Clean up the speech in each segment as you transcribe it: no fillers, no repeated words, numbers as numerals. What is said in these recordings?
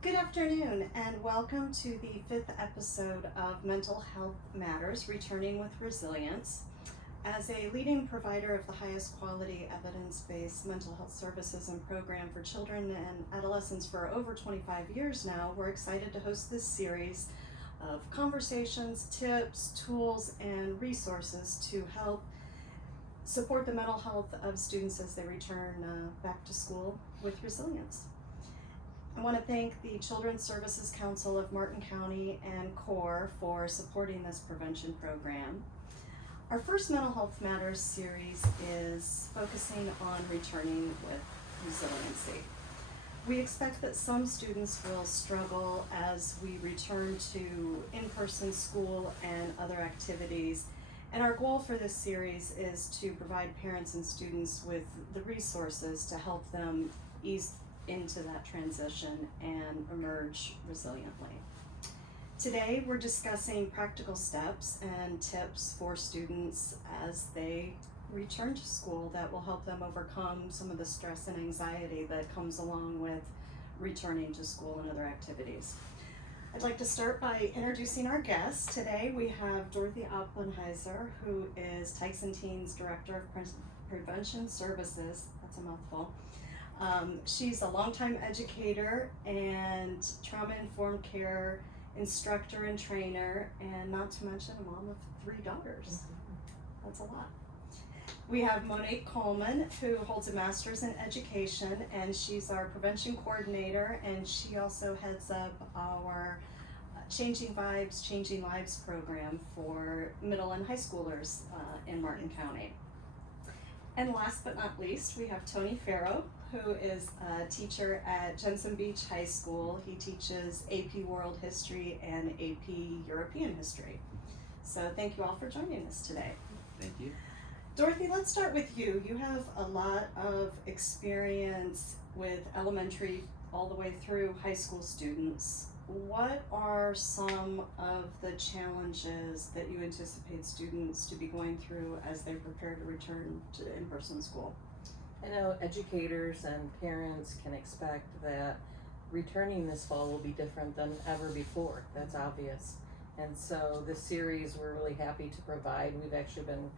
Good afternoon, and welcome to the 5th episode of Mental Health Matters, Returning with Resilience. As a leading provider of the highest quality evidence-based mental health services and program for children and adolescents for over 25 years now, we're excited to host this series of conversations, tips, tools, and resources to help support the mental health of students as they return back to school with resilience. I want to thank the Children's Services Council of Martin County and CORE for supporting this prevention program. Our first Mental Health Matters series is focusing on returning with resiliency. We expect that some students will struggle as we return to in-person school and other activities. And our goal for this series is to provide parents and students with the resources to help them ease into that transition and emerge resiliently. Today, we're discussing practical steps and tips for students as they return to school that will help them overcome some of the stress and anxiety that comes along with returning to school and other activities. I'd like to start by introducing our guests. Today, we have Dorothy Oppenheiser, who is Tykes&Teens Director of Prevention Services. That's a mouthful. She's a longtime educator and trauma-informed care instructor and trainer, and not to mention a mom of 3 daughters. That's a lot. We have Monique Coleman, who holds a master's in education, and she's our prevention coordinator, and she also heads up our Changing Vibes, Changing Lives program for middle and high schoolers in Martin County. And last but not least, we have Tony Farrow, who is a teacher at Jensen Beach High School. He teaches AP World History and AP European History. So thank you all for joining us today. Thank you. Dorothy, let's start with you. You have a lot of experience with elementary all the way through high school students. What are some of the challenges that you anticipate students to be going through as they prepare to return to in-person school? I know educators and parents can expect that returning this fall will be different than ever before. That's obvious. And so this series we're really happy to provide. We've actually been,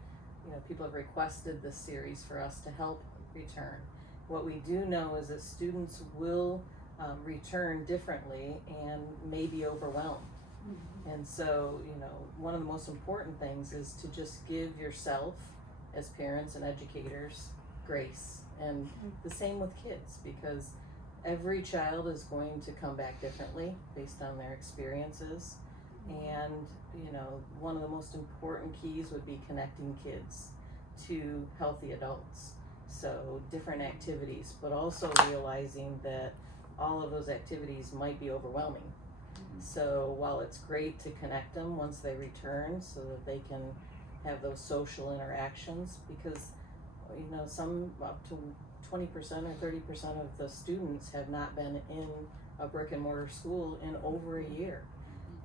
people have requested this series for us to help return. What we do know is that students will return differently and may be overwhelmed. Mm-hmm. And so, one of the most important things is to just give yourself, as parents and educators, grace. And the same with kids, because every child is going to come back differently based on their experiences. And one of the most important keys would be connecting kids to healthy adults. So different activities, but also realizing that all of those activities might be overwhelming. So while it's great to connect them once they return so that they can have those social interactions, because some up to 20% or 30% of the students have not been in a brick and mortar school in over a year.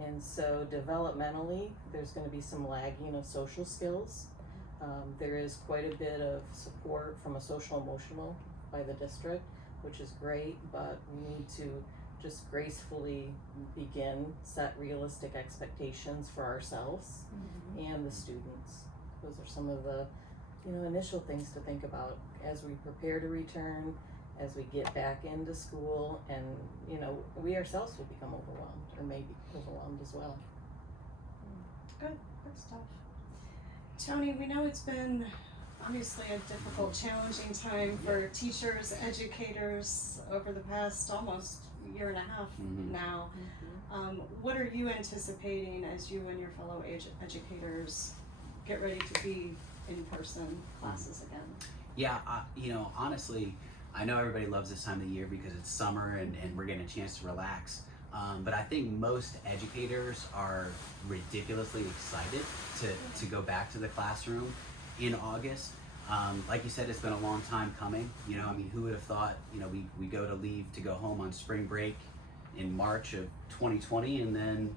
And so developmentally, there's going to be some lagging of social skills. There is quite a bit of support from a social emotional by the district, which is great, but we need to just gracefully set realistic expectations for ourselves and the students. Those are some of the initial things to think about as we prepare to return, as we get back into school, and we ourselves will become overwhelmed or may be overwhelmed as well. Good stuff. Tony, we know it's been obviously a difficult, challenging time for teachers, educators over the past almost year and a half now. What are you anticipating as you and your fellow educators get ready to be in-person classes again? Yeah, honestly, I know everybody loves this time of the year because it's summer and we're getting a chance to relax. But I think most educators are ridiculously excited to go back to the classroom in August. Like you said, it's been a long time coming. Who would have thought, we go to leave to go home on spring break in March of 2020, and then,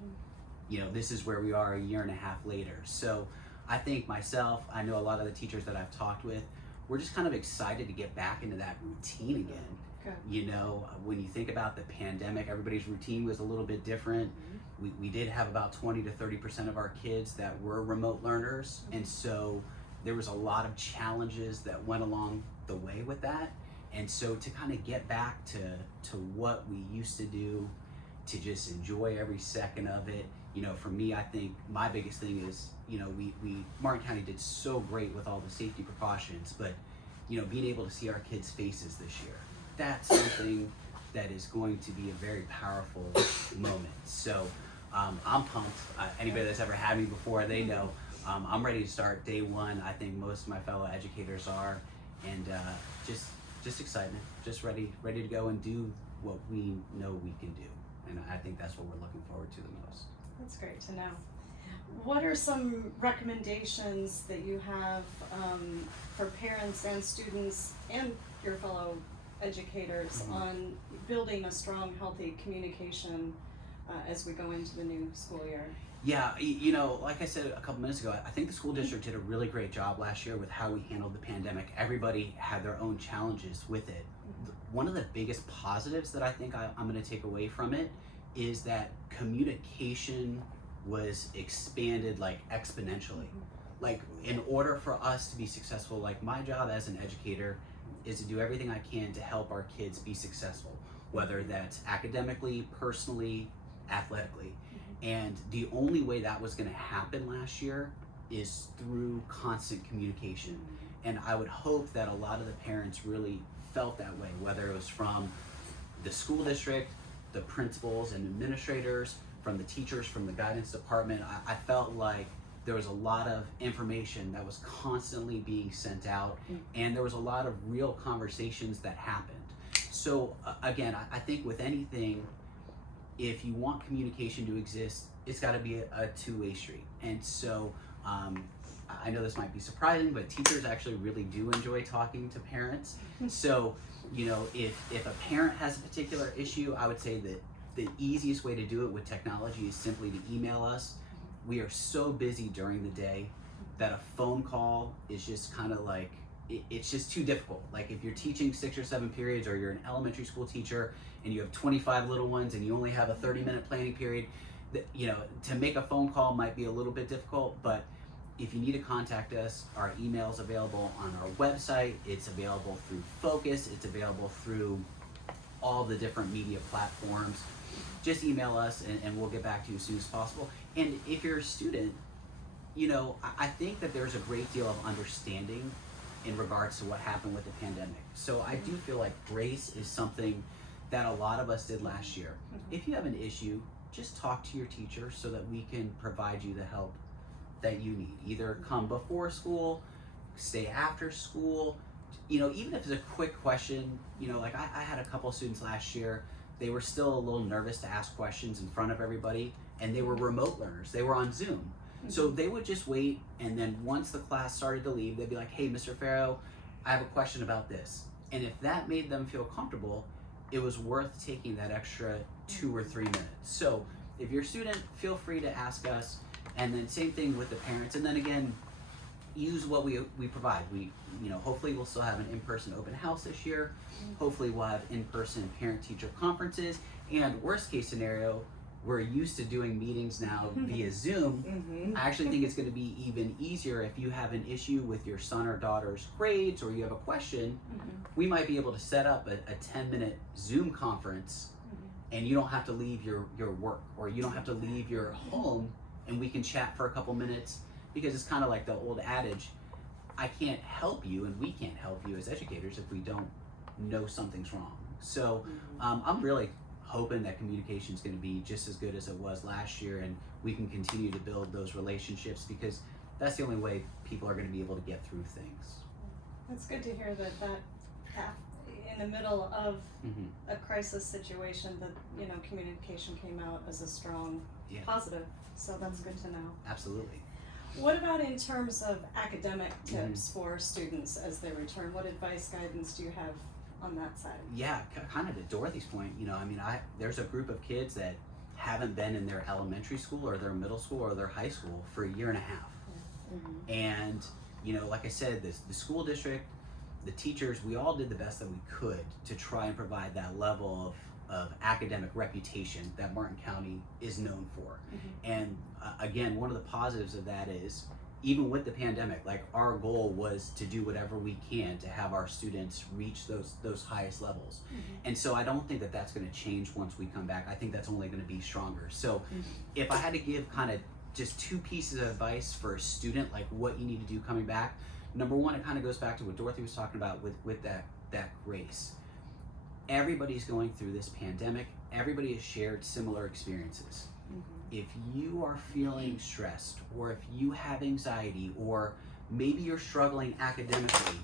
this is where we are a year and a half later. So I think I know a lot of the teachers that I've talked with, we're just kind of excited to get back into that routine again. Good. You know, when you think about the pandemic, everybody's routine was a little bit different. We did have about 20 to 30% of our kids that were remote learners, and so there was a lot of challenges that went along the way with that. And so to kind of get back to what we used to do, to just enjoy every second of it, you know, for me, I think my biggest thing is, you know, we Martin County did so great with all the safety precautions, but, you know, being able to see our kids' faces this year, that's something that is going to be a very powerful moment. So I'm pumped. Anybody that's ever had me before, they know I'm ready to start day one. I think most of my fellow educators are, and just excitement, just ready to go and do what we know we can do. And I think that's what we're looking forward to the most. That's great to know. What are some recommendations that you have for parents and students and your fellow educators on building a strong, healthy communication as we go into the new school year? Yeah, you know, like I said a couple minutes ago, I think the school district did a really great job last year with how we handled the pandemic. Everybody had their own challenges with it. One of the biggest positives that I think I'm going to take away from it is that communication was expanded like exponentially. Like, in order for us to be successful, like my job as an educator is to do everything I can to help our kids be successful, whether that's academically, personally, athletically. And the only way that was going to happen last year is through constant communication. And I would hope that a lot of the parents really felt that way, whether it was from the school district, the principals and administrators, from the teachers, from the guidance department. I felt like there was a lot of information that was constantly being sent out, and there was a lot of real conversations that happened. So again, I think with anything, if you want communication to exist, it's got to be a two-way street. And so I know this might be surprising, but teachers actually really do enjoy talking to parents. So, you know, if a parent has a particular issue, I would say that the easiest way to do it with technology is simply to email us. We are so busy during the day that a phone call is just kind of like, it's just too difficult. Like, if you're teaching 6 or 7 periods, or you're an elementary school teacher and you have 25 little ones and you only have a 30-minute planning period, you know, to make a phone call might be a little bit difficult. But if you need to contact us, our email is available on our website. It's available through Focus. It's available through all the different media platforms. Just email us and we'll get back to you as soon as possible. And if you're a student, you know, I think that there's a great deal of understanding in regards to what happened with the pandemic. So I do feel like grace is something that a lot of us did last year. If you have an issue, just talk to your teacher so that we can provide you the help that you need. Either come before school, stay after school, you know, even if it's a quick question. You know, like I had a couple students last year, they were still a little nervous to ask questions in front of everybody, and they were remote learners. They were on Zoom. So they would just wait, and then once the class started to leave, they'd be like, hey, Mr. Farrow, I have a question about this. And if that made them feel comfortable, it was worth taking that extra 2 or 3 minutes. So if you're a student, feel free to ask us. And then same thing with the parents. And then again, use what we provide. We, you know, hopefully we'll still have an in-person open house this year. Hopefully we'll have in-person parent-teacher conferences. And worst case scenario, we're used to doing meetings now via Zoom. I actually think it's going to be even easier if you have an issue with your son or daughter's grades, or you have a question. We might be able to set up a 10-minute Zoom conference, and you don't have to leave your work, or you don't have to leave your home, and we can chat for a couple minutes, because it's kind of like the old adage, I can't help you and we can't help you as educators if we don't know something's wrong. So I'm really hoping that communication is going to be just as good as it was last year, and we can continue to build those relationships, because that's the only way people are going to be able to get through things. That's good to hear that in the middle of a crisis situation, that, you know, communication came out as a strong positive. So that's good to know. Absolutely. What about in terms of academic tips for students as they return? What advice, guidance do you have on that side? Yeah, kind of to Dorothy's point, you know, I mean, there's a group of kids that haven't been in their elementary school or their middle school or their high school for a year and a half. And, you know, like I said, the school district, the teachers, we all did the best that we could to try and provide that level of academic reputation that Martin County is known for. And again, one of the positives of that is, even with the pandemic, like, our goal was to do whatever we can to have our students reach those highest levels. And so I don't think that that's going to change once we come back. I think that's only going to be stronger. So if I had to give kind of just 2 pieces of advice for a student, like what you need to do coming back, number one, it kind of goes back to what Dorothy was talking about with that grace. Everybody's going through this pandemic. Everybody has shared similar experiences. If you are feeling stressed, or if you have anxiety, or maybe you're struggling academically,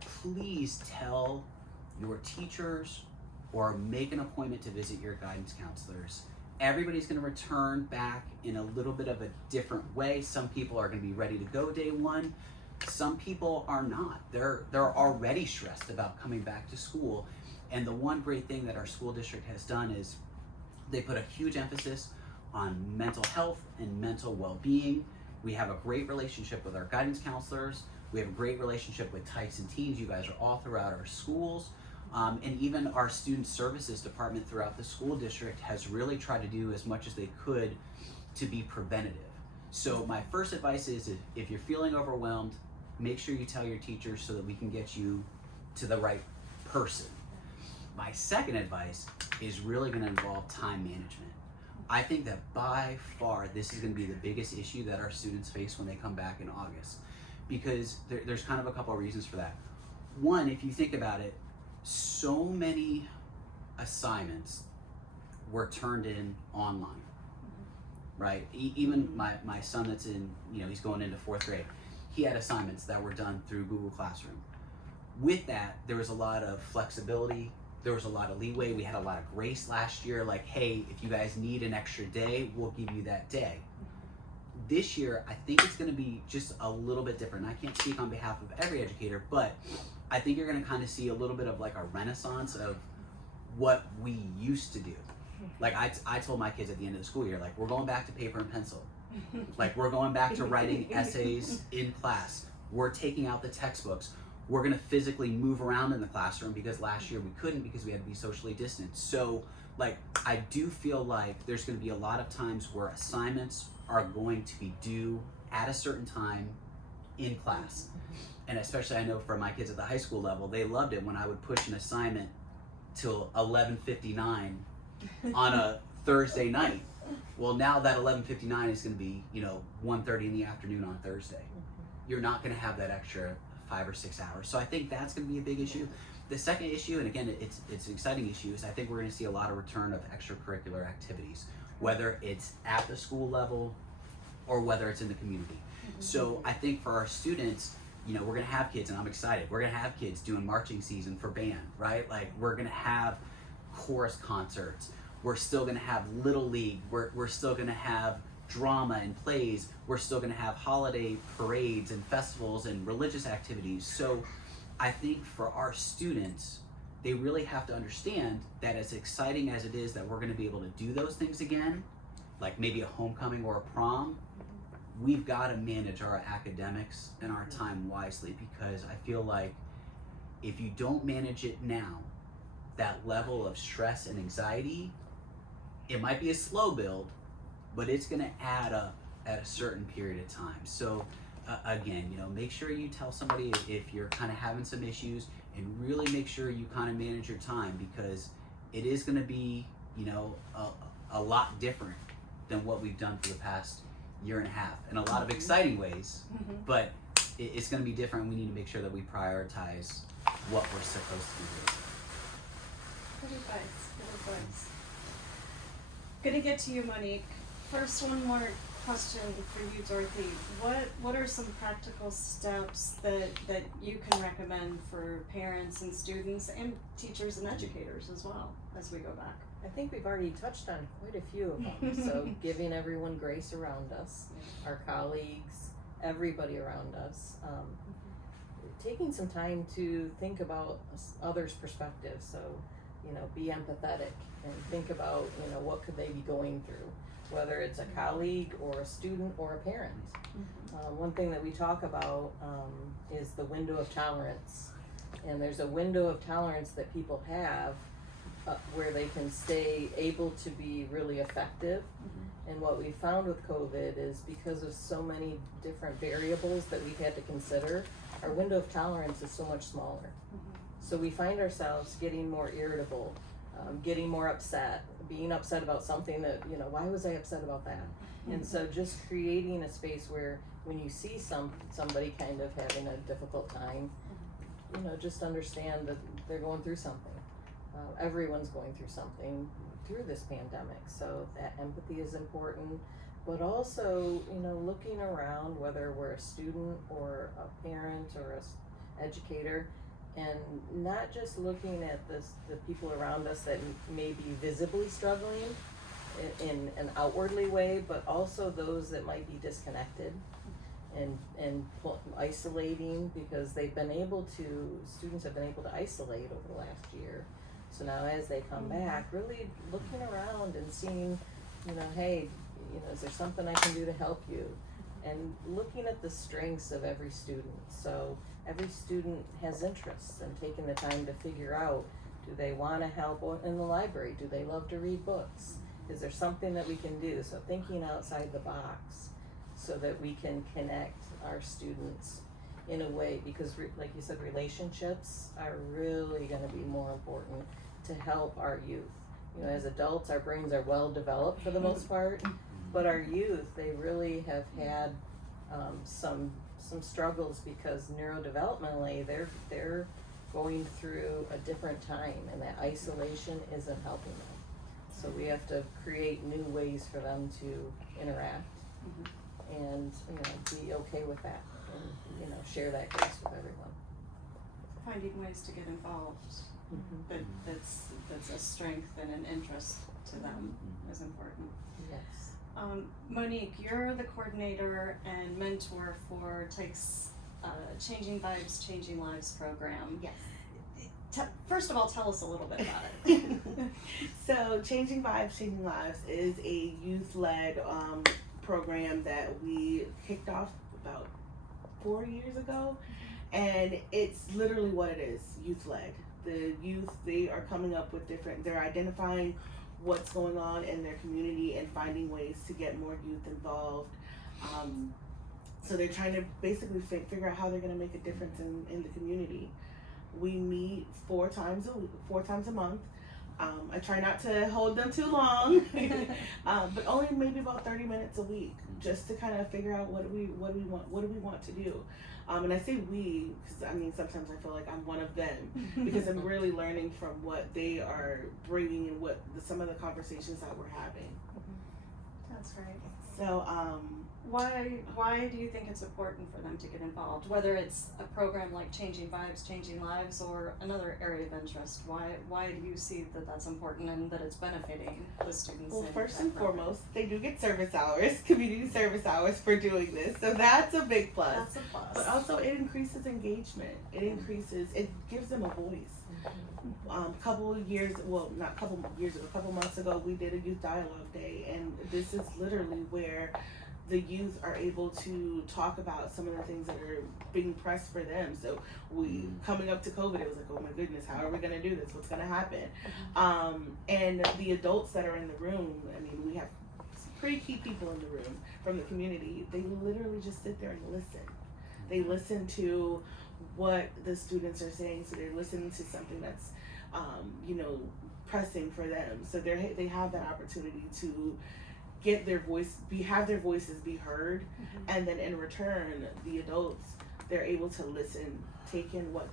please tell your teachers or make an appointment to visit your guidance counselors. Everybody's going to return back in a little bit of a different way. Some people are going to be ready to go day one. Some people are not. They're already stressed about coming back to school. And the one great thing that our school district has done is they put a huge emphasis on mental health and mental well-being. We have a great relationship with our guidance counselors. We have a great relationship with Tykes&Teens. You guys are all throughout our schools. And even our student services department throughout the school district has really tried to do as much as they could to be preventative. So my first advice is, if you're feeling overwhelmed, make sure you tell your teachers so that we can get you to the right person. My second advice is really going to involve time management. I think that by far this is going to be the biggest issue that our students face when they come back in August, because there's kind of a couple of reasons for that. One, if you think about it, so many assignments were turned in online, right? Even my son that's in, he's going into 4th grade, he had assignments that were done through Google Classroom. With that, there was a lot of flexibility. There was a lot of leeway. We had a lot of grace last year, like, hey, if you guys need an extra day, we'll give you that day. This year, I think it's going to be just a little bit different. I can't speak on behalf of every educator, but I think you're going to kind of see a little bit of like a renaissance of what we used to do. Like, I told my kids at the end of the school year, like, we're going back to paper and pencil. Like, we're going back to writing essays in class. We're taking out the textbooks. We're going to physically move around in the classroom, because last year we couldn't because we had to be socially distant. So, like, I do feel like there's going to be a lot of times where assignments are going to be due at a certain time in class. And especially, I know for my kids at the high school level, they loved it when I would push an assignment till 11:59 on a Thursday night. Well, now that 11:59 is going to be, 1:30 in the afternoon on Thursday. You're not going to have that extra 5 or 6 hours. So I think that's going to be a big issue. The second issue, and again, it's an exciting issue, is I think we're going to see a lot of return of extracurricular activities, whether it's at the school level or whether it's in the community. So I think for our students, we're going to have kids, and I'm excited. We're going to have kids doing marching season for band, right? Like, we're going to have chorus concerts. We're still going to have Little League. We're still going to have drama and plays. We're still going to have holiday parades and festivals and religious activities. So I think for our students, they really have to understand that as exciting as it is that we're going to be able to do those things again, like maybe a homecoming or a prom, we've got to manage our academics and our time wisely, because I feel like if you don't manage it now, that level of stress and anxiety, it might be a slow build, but it's going to add up at a certain period of time. So again, make sure you tell somebody if you're kind of having some issues, and really make sure you kind of manage your time, because it is going to be, a lot different than what we've done for the past year and a half, in a lot of exciting ways, but it's going to be different. We need to make sure that we prioritize what we're supposed to be doing. Good advice. Gonna get to you, Monique. First, one more question for you, Dorothy. What are some practical steps that you can recommend for parents and students and teachers and educators as well as we go back? I think we've already touched on quite a few of them. So giving everyone grace around us, our colleagues, everybody around us. Taking some time to think about others' perspectives. So, be empathetic and think about, what could they be going through, whether it's a colleague or a student or a parent. One thing that we talk about is the window of tolerance. And there's a window of tolerance that people have where they can stay able to be really effective. And what we found with COVID is because of so many different variables that we've had to consider, our window of tolerance is so much smaller. So we find ourselves getting more irritable, getting more upset, being upset about something that, you know, why was I upset about that? And so just creating a space where when you see somebody kind of having a difficult time, you know, just understand that they're going through something. Everyone's going through something through this pandemic, so that empathy is important, but also, you know, looking around, whether we're a student or a parent or a educator, and not just looking at the people around us that may be visibly struggling in an outwardly way, but also those that might be disconnected and isolating, because students have been able to isolate over the last year. So now as they come back, really looking around and seeing, you know, hey, you know, is there something I can do to help you? And looking at the strengths of every student. So every student has interests, and taking the time to figure out, do they want to help in the library? Do they love to read books? Is there something that we can do? So thinking outside the box so that we can connect our students in a way, because like you said, relationships are really going to be more important to help our youth. You know, as adults, our brains are well developed for the most part, but our youth, they really have had some struggles because neurodevelopmentally they're going through a different time, and that isolation isn't helping them. So we have to create new ways for them to interact and, you know, be okay with that, and, you know, share that grace with everyone. Finding ways to get involved that's a strength and an interest to them is important. Yes. Monique, you're the coordinator and mentor for Tykes Changing Vibes, Changing Lives program. Yes. First of all, tell us a little bit about it. So Changing Vibes, Changing Lives is a youth-led program that we kicked off about 4 years ago, and it's literally what it is, youth-led. The youth, they are coming up with they're identifying what's going on in their community and finding ways to get more youth involved. So they're trying to basically figure out how they're going to make a difference in the community. We meet 4 times a month. I try not to hold them too long, but only maybe about 30 minutes a week, just to kind of figure out what do we want to do. And I say we, because I mean sometimes I feel like I'm one of them, because I'm really learning from what they are bringing and some of the conversations that we're having. That's great. So why do you think it's important for them to get involved? Whether it's a program like Changing Vibes, Changing Lives, or another area of interest, why do you see that that's important and that it's benefiting the students? Well, first and foremost, they do get service hours, community service hours for doing this, so that's a big plus. That's a plus. But also it increases engagement. It gives them a voice. A couple months ago, we did a youth dialogue day, and this is literally where the youth are able to talk about some of the things that are being pressed for them. So coming up to COVID, it was like, oh my goodness, how are we gonna do this? What's gonna happen? And the adults that are in the room, I mean, we have some pretty key people in the room from the community. They literally just sit there and listen. They listen to what the students are saying, so they're listening to something that's, you know, pressing for them. So they have that opportunity to get their have their voices be heard, and then in return, the adults, they're able to listen, take in what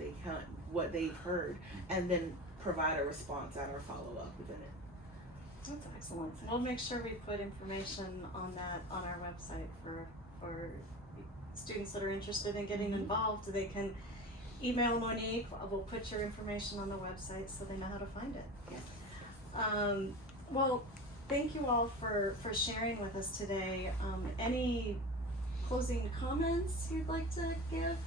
they've heard, and then provide a response and or follow up within it. That's excellent. We'll make sure we put information on that on our website for students that are interested in getting involved. They can email Monique. We'll put your information on the website so they know how to find it. Yeah. Well, thank you all for sharing with us today. Any closing comments you'd like to give?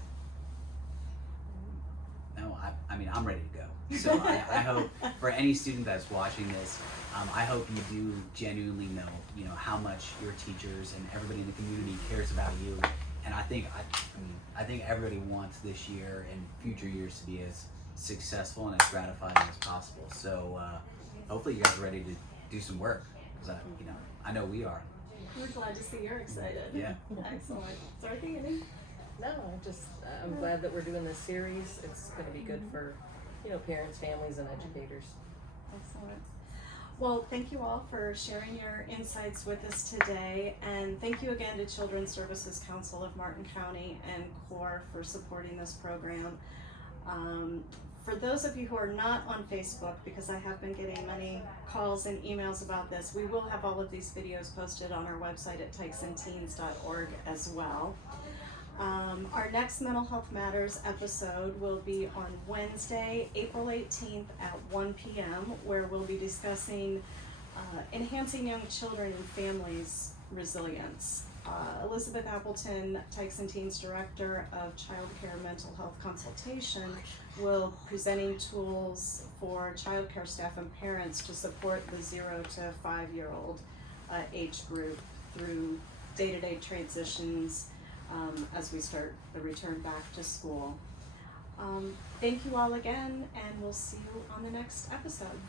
No, I mean, I'm ready to go. So I hope for any student that's watching this, I hope you do genuinely know how much your teachers and everybody in the community cares about you, and I think I think everybody wants this year and future years to be as successful and as gratifying as possible. So hopefully you guys are ready to do some work, because I know we are. We're glad to see you're excited. Yeah. Excellent. Dorothy, any? No, I'm glad that we're doing this series. It's going to be good for, parents, families, and educators. Excellent. Well, thank you all for sharing your insights with us today, and thank you again to Children's Services Council of Martin County and CORE for supporting this program. For those of you who are not on Facebook, because I have been getting many calls and emails about this, we will have all of these videos posted on our website at Tykes&Teens.org as well. Our next Mental Health Matters episode will be on Wednesday, April 18th at 1 p.m., where we'll be discussing enhancing young children and families' resilience. Elizabeth Appleton, Tykes&Teens Director of Childcare Mental Health Consultation, will presenting tools for childcare staff and parents to support the 0 to 5-year-old age group through day-to-day transitions as we start the return back to school. Thank you all again, and we'll see you on the next episode.